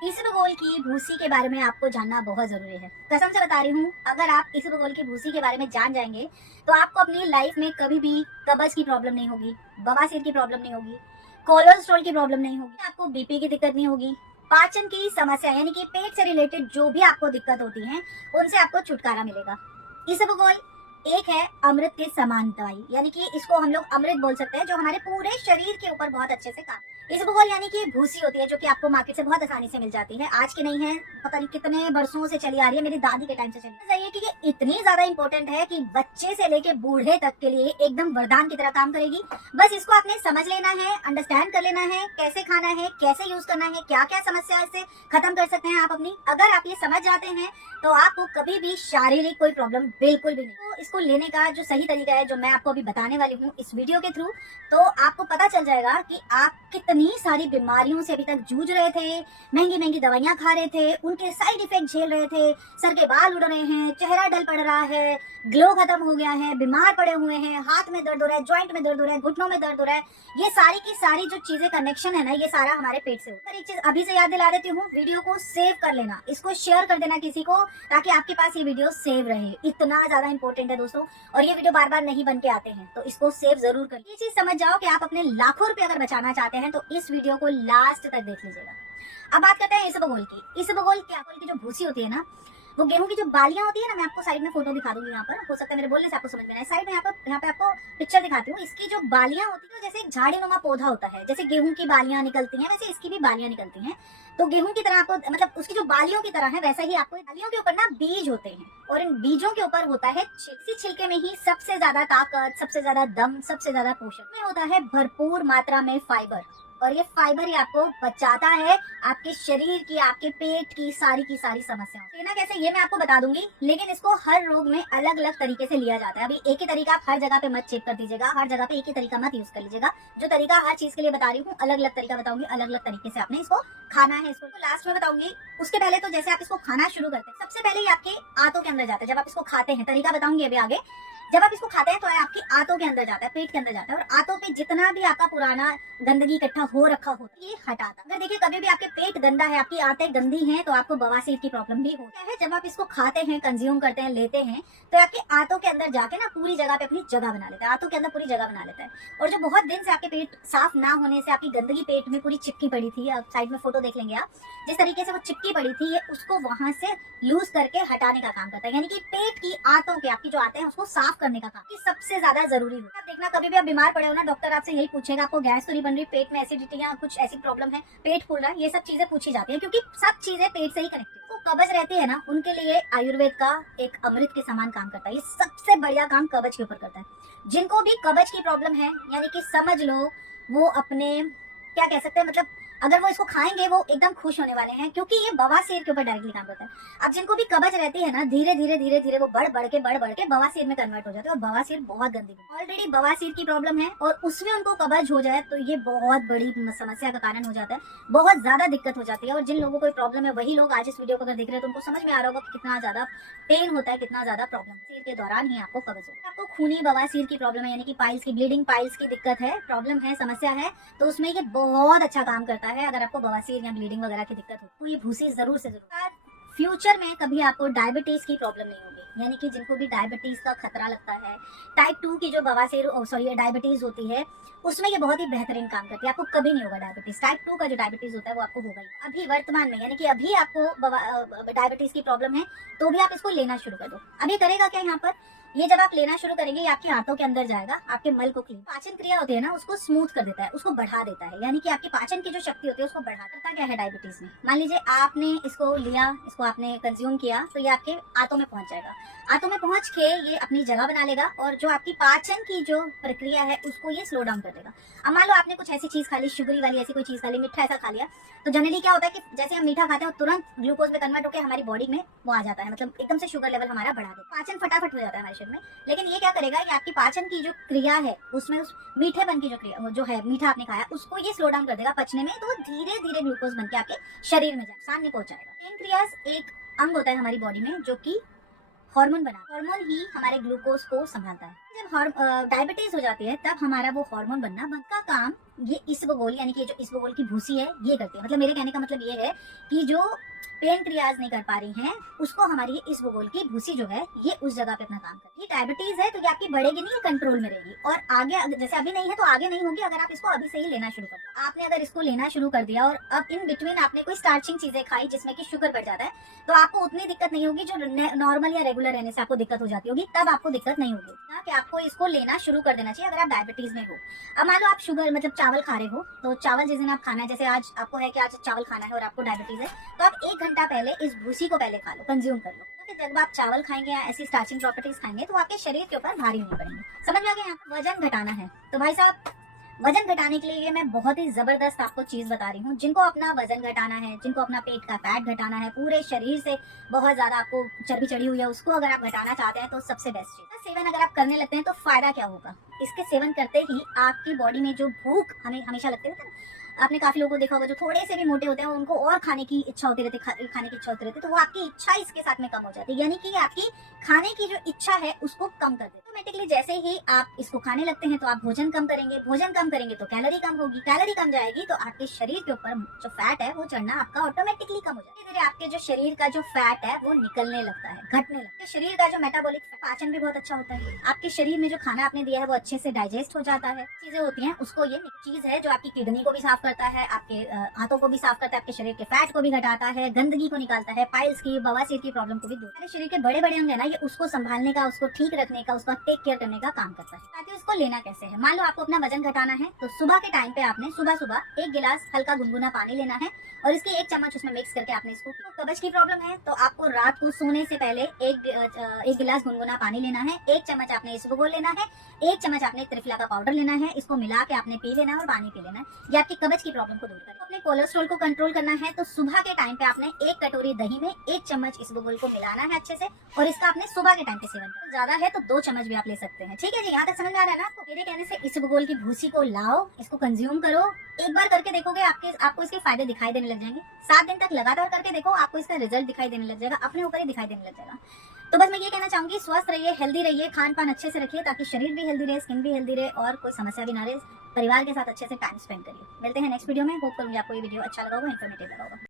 इसबगोल की भूसी के बारे में आपको जानना बहुत जरूरी है। कसम से बता रही हूँ, अगर आप इसबगोल की भूसी के बारे में जान जाएंगे तो आपको अपनी लाइफ में कभी भी कब्ज की प्रॉब्लम नहीं होगी, बवासीर की प्रॉब्लम नहीं होगी, कोलेस्ट्रॉल की प्रॉब्लम नहीं होगी, आपको बीपी की दिक्कत नहीं होगी, पाचन की समस्या यानी कि पेट से रिलेटेड जो भी आपको दिक्कत होती है उनसे आपको छुटकारा मिलेगा। इसबगोल एक है अमृत के समान दवाई, यानी कि इसको हम लोग अमृत बोल सकते हैं, जो हमारे पूरे शरीर के ऊपर बहुत अच्छे से काम। इसबगोल यानी कि भूसी होती है जो कि आपको मार्केट से बहुत आसानी से मिल जाती है। आज की नहीं है, पता नहीं कितने वर्षों से चली आ रही है, मेरी दादी के टाइम से चली आ रही है कि ये इतनी ज्यादा इंपॉर्टेंट है कि बच्चे से लेके बूढ़े तक के लिए एकदम वरदान की तरह काम करेगी। बस इसको आपने समझ लेना है, अंडरस्टैंड कर लेना है, कैसे खाना है, कैसे यूज करना है, क्या क्या समस्या इससे खत्म कर सकते हैं आप अपनी। अगर आप ये समझ जाते हैं तो आपको कभी भी शारीरिक कोई प्रॉब्लम बिल्कुल भी नहीं। तो इसको लेने का जो सही तरीका है, जो मैं आपको अभी बताने वाली हूँ इस वीडियो के थ्रू, तो आपको पता चल जाएगा कि आप कितनी सारी बीमारियों से अभी तक जूझ रहे थे, महंगी महंगी दवाइयां खा रहे थे, उनके साइड इफेक्ट झेल रहे थे, सर के बाल उड़ रहे हैं, चेहरा डल पड़ रहा है, ग्लो खत्म हो गया है, बीमार पड़े हुए हैं, हाथ में दर्द हो रहा है, ज्वाइंट में दर्द हो रहा है, घुटनों में दर्द हो रहा है। ये सारी की सारी जो चीजें कनेक्शन है ना, ये सारा हमारे पेट से होता है। एक चीज अभी से याद दिला देती हूँ, वीडियो को सेव कर लेना, इसको शेयर कर देना किसी को, ताकि आपके पास ये वीडियो सेव रहे। इतना ज्यादा इंपॉर्टेंट है दोस्तों, और ये वीडियो बार बार नहीं बन के आते हैं, तो इसको सेव जरूर कर। ये चीज समझ जाओ कि आप अपने लाखों रुपए अगर बचाना चाहते हैं तो इस वीडियो को लास्ट तक देख लीजिएगा। अब बात करते हैं इसबगोल की। इसबगोल की जो भूसी होती है ना, वो गेहूं की जो बालियां होती है ना, मैं आपको साइड में फोटो दिखा दूंगी, यहाँ पर हो सकता है मेरे बोलने से आपको समझ में आए। साइड में यहाँ पे आपको पिक्चर दिखाती हूँ। इसकी जो बालियां होती है, जैसे एक झाड़ी नुमा पौधा होता है, जैसे गेहूं की बालियां निकलती हैं वैसे इसकी भी बालियां निकलती हैं। तो गेहूं की तरह आपको, मतलब उसकी जो बालियों की तरह है, वैसा ही आपको बालियों के ऊपर ना बीज होते हैं, और इन बीजों के ऊपर होता है इसी छिलके में ही सबसे ज्यादा ताकत, सबसे ज्यादा दम, सबसे ज्यादा पोषण में होता है भरपूर मात्रा में फाइबर। और ये फाइबर ही आपको बचाता है आपके शरीर की, आपके पेट की सारी समस्याओं। लेना कैसे ये मैं आपको बता दूंगी, लेकिन इसको हर रोग में अलग अलग तरीके से लिया जाता है। अभी एक ही तरीका आप हर जगह पे मत चेक कर दीजिएगा, हर जगह पे एक ही तरीका मत यूज कर लीजिएगा। जो तरीका हर चीज के लिए बता रही हूँ, अलग अलग तरीका बताऊंगी, अलग अलग तरीके से आपने इसको खाना है। इसको तो लास्ट में बताऊंगी। उसके पहले तो जैसे आप इसको खाना शुरू करते हैं, सबसे पहले ये आपके आंतों के अंदर जाता है। जब आप इसको खाते हैं, तरीका बताऊंगी अभी आगे, जब आप इसको खाते हैं तो आपकी आंतों के अंदर जाता है, पेट के अंदर जाता है, और आंतों पे जितना भी आपका पुराना गंदगी इकट्ठा हो रखा होता है ये हटाता है। अगर देखिए कभी भी आपके पेट गंदा है, आपकी आंतें गंदी हैं, तो आपको बवासीर की प्रॉब्लम भी होती है। जब आप इसको खाते हैं, कंज्यूम करते हैं, लेते हैं, तो आपके आंतों के अंदर जाके ना पूरी जगह पे अपनी जगह बना लेता है, आंतों के अंदर पूरी जगह बना लेता है। और जो बहुत दिन से आपके पेट साफ ना होने से आपकी गंदगी पेट में पूरी चिपकी पड़ी थी, आप साइड में फोटो देख लेंगे आप, जिस तरीके से वो चिपकी पड़ी थी, ये उसको वहां से लूज करके हटाने का काम करता है। यानी कि पेट की आंतों के, आपकी जो आते हैं उसको साफ करने का काम सबसे ज्यादा जरूरी होता है। देखना कभी भी आप बीमार पड़े हो ना, डॉक्टर आपसे यही पूछेगा, आपको गैस तो नहीं बन रही, पेट में एसिडिटी या कुछ ऐसी प्रॉब्लम है, पेट फूल रहा है, ये सब चीजें पूछी जाती है, क्योंकि सब चीजें पेट से ही कनेक्टेड। तो कब्ज रहती है ना, उनके लिए आयुर्वेद का एक अमृत के समान काम करता है। ये सबसे बढ़िया काम कब्ज के ऊपर करता है। जिनको भी कब्ज की प्रॉब्लम है, यानी कि समझ लो वो अपने, क्या कह सकते हैं, मतलब अगर वो इसको खाएंगे वो एकदम खुश होने वाले हैं, क्योंकि ये बवासीर के ऊपर डायरेक्टली काम करता है। अब जिनको भी कब्ज रहती है ना, धीरे धीरे वो बढ़ बढ़ के बवासीर में कन्वर्ट हो जाते हैं, और बवासीर बहुत गंदी, ऑलरेडी बवासीर की प्रॉब्लम है और उसमें उनको कब्ज हो जाए तो ये बहुत बड़ी समस्या का कारण हो जाता है, बहुत ज्यादा दिक्कत हो जाती है। और जिन लोगों को प्रॉब्लम है वही लोग आज इस वीडियो को अगर देख रहे हैं तो उनको समझ में आ रहा होगा कि कितना ज्यादा पेन होता है, कितना ज्यादा प्रॉब्लम सिर के दौरान ही आपको कब्ज होता है। आपको खूनी बवासीर की प्रॉब्लम है, यानी कि पाइल्स की ब्लीडिंग, पाइल्स की दिक्कत है, प्रॉब्लम है, समस्या है, तो उसमें ये बहुत अच्छा काम करता है। अगर आपको बवासीर या ब्लीडिंग वगैरह की दिक्कत हो तो ये भूसी जरूर से जरूर। फ्यूचर में कभी आपको डायबिटीज की प्रॉब्लम नहीं होगी, यानी कि जिनको भी डायबिटीज का खतरा लगता है, टाइप 2 की जो बवासीर सॉरी डायबिटीज होती है, उसमें ये बहुत ही बेहतरीन काम करती है। आपको कभी नहीं होगा डायबिटीज। टाइप 2 का जो डायबिटीज होता है वो आपको होगा ही। अभी वर्तमान में, यानी कि अभी आपको डायबिटीज की प्रॉब्लम है तो भी आप इसको लेना शुरू कर दो। अभी करेगा क्या यहाँ पर, ये जब आप लेना शुरू करेंगे, ये आपकी आंतों के अंदर जाएगा, आपके मल को क्लीन, पाचन क्रिया होती है ना उसको स्मूथ कर देता है, उसको बढ़ा देता है, यानी कि आपकी पाचन की जो शक्ति होती है उसको बढ़ा देता। क्या है डायबिटीज में, मान लीजिए आपने इसको लिया, इसको आपने कंज्यूम किया, तो ये आपके आंतों में पहुंच जाएगा। आंतों में पहुंच के ये अपनी जगह बना लेगा, और जो आपकी पाचन की जो प्रक्रिया है उसको ये स्लो डाउन कर देगा। अब मान लो आपने कुछ ऐसी चीज खा ली, शुगरी वाली ऐसी कोई चीज खा ली, मीठा ऐसा खा लिया, तो जनरली क्या होता है कि जैसे हम मीठा खाते हैं तुरंत ग्लूकोज में कन्वर्ट होकर हमारी बॉडी में वो आ जाता है, मतलब एकदम से शुगर लेवल हमारा बढ़ा देता है, पाचन फटाफट हो जाता है हमारे शरीर में। लेकिन ये क्या करेगा, ये आपकी पाचन की जो क्रिया है उसमें, उस मीठेपन की जो क्रिया जो है, मीठा आपने खाया उसको ये स्लो डाउन कर देगा पचने में, तो धीरे धीरे ग्लूकोज बन के आपके शरीर में नुकसान नहीं पहुंचाएगा। पेनक्रियास एक अंग होता है हमारी बॉडी में जो कि हार्मोन बना, हार्मोन ही हमारे ग्लूकोज को संभालता है। जब डायबिटीज हो जाती है तब हमारा वो हार्मोन बनना बंद का काम ये इसबगोल यानी कि जो इसबगोल की भूसी है ये करती है। मतलब मेरे कहने का मतलब ये है कि जो पेनक्रियाज नहीं कर पा रही हैं उसको हमारी ये इसबगोल की भूसी जो है ये उस जगह पे अपना काम करती है। डायबिटीज है तो ये आपकी बढ़ेगी नहीं, ये कंट्रोल में रहेगी और आगे जैसे अभी नहीं है तो आगे नहीं होगी अगर आप इसको अभी से ही लेना शुरू कर दो। आपने अगर इसको लेना शुरू कर दिया और अब इन बिटवीन आपने कोई स्टार्चिंग चीजें खाई जिसमें कि शुगर बढ़ जाता है तो आपको उतनी दिक्कत नहीं होगी जो नॉर्मल या रेगुलर रहने से आपको दिक्कत हो जाती होगी, तब आपको दिक्कत नहीं होगी ना कि आपको इसको लेना शुरू कर देना चाहिए अगर आप डायबिटीज में हो। अब मान लो आप शुगर मतलब चावल खा रहे हो तो चावल जिस दिन आप खाना है, जैसे आज आपको है कि आज चावल खाना है और आपको डायबिटीज है तो आप 1 घंटा पहले इस भूसी को पहले खा लो, कंज्यूम कर लो। क्योंकि जब आप चावल खाएंगे या ऐसी स्टार्चिंग प्रॉपर्टीज खाएंगे तो आपके शरीर के ऊपर भारी नहीं पड़ेंगे। समझ में आ गया? वजन घटाना है तो भाई साहब वजन घटाने के लिए ये मैं बहुत ही जबरदस्त आपको चीज बता रही हूँ। जिनको अपना वजन घटाना है, जिनको अपना पेट का फैट घटाना है, पूरे शरीर से बहुत ज्यादा आपको चर्बी चढ़ी हुई है उसको अगर आप घटाना चाहते हैं तो सबसे बेस्ट चीज सेवन अगर आप करने लगते हैं तो फायदा क्या होगा? इसके सेवन करते ही आपकी बॉडी में जो भूख हमें हमेशा लगती है ना, आपने काफी लोगों को देखा होगा जो थोड़े से भी मोटे होते हैं उनको और खाने की इच्छा होती रहती है, खाने की इच्छा होती रहती है, तो वो आपकी इच्छा इसके साथ में कम हो जाती है, यानी कि आपकी खाने की जो इच्छा है उसको कम कर देते हैं। ऑटोमेटिकली जैसे ही आप इसको खाने लगते हैं तो आप भोजन कम करेंगे, भोजन कम करेंगे तो कैलोरी कम होगी, कैलोरी कम जाएगी तो आपके शरीर के ऊपर जो फैट है वो चढ़ना आपका ऑटोमेटिकली कम हो जाएगा। धीरे धीरे आपके जो शरीर का जो फैट है वो निकलने लगता है, घटने लगता है। शरीर का जो मेटाबॉलिक पाचन भी बहुत अच्छा होता है, आपके शरीर में जो खाना आपने दिया है वो अच्छे से डाइजेस्ट हो जाता है। चीजें होती हैं उसको, ये चीज है जो आपकी किडनी को भी साफ करता है, आपके हाथों को भी साफ करता है, आपके शरीर के फैट को भी घटाता है, गंदगी को निकालता है, पाइल्स की बवासीर की प्रॉब्लम को भी दूर। हमारे शरीर के बड़े बड़े अंग है ना, ये उसको संभालने का, उसको ठीक रखने का, उसका टेक केयर करने का काम करता है। ताकि उसको लेना कैसे है, मान लो आपको अपना वजन घटाना है तो सुबह के टाइम पे आपने सुबह सुबह 1 गिलास हल्का गुनगुना पानी लेना है और इसके 1 चम्मच उसमें मिक्स करके आपने इसको, तो कब्ज की प्रॉब्लम है तो आपको रात को सोने से पहले एक गिलास गुनगुना पानी लेना है, 1 चम्मच आपने इसबगोल लेना है, 1 चम्मच आपने त्रिफला का पाउडर लेना है, इसको मिला के आपने पी लेना है और पानी पी लेना है। ये आपकी कब्ज की प्रॉब्लम को दूर करेगा। अपने कोलेस्ट्रॉल को कंट्रोल करना है तो सुबह के टाइम पे आपने 1 कटोरी दही में 1 चम्मच इसबगोल को मिलाना है अच्छे से और इसका आपने सुबह के टाइम पे सेवन करना। ज्यादा है तो 2 चम्मच भी आप ले सकते हैं। ठीक है जी, यहाँ तक समझ में आ रहा है ना आपको? मेरे कहने से इसबगोल की भूसी को लाओ, इसको कंज्यूम करो, एक बार करके देखोगे आपको इसके फायदे दिखाई देने लग जाएंगे। 7 दिन तक लगातार करके देखो, आपको इसका रिजल्ट दिखाई देने लग जाएगा, अपने ऊपर ही दिखाई देने लग जाएगा। तो बस मैं ये कहना चाहूंगी, स्वस्थ रहिए, हेल्दी रहिए, खान पान अच्छे से रखिए ताकि शरीर भी हेल्दी रहे, स्किन भी हेल्दी रहे और कोई समस्या भी ना रहे। परिवार के साथ अच्छे से टाइम स्पेंड करिए। मिलते हैं नेक्स्ट वीडियो में। होप करूंगी आपको ये वीडियो अच्छा लगा होगा, इन्फॉर्मेटिव लगा होगा।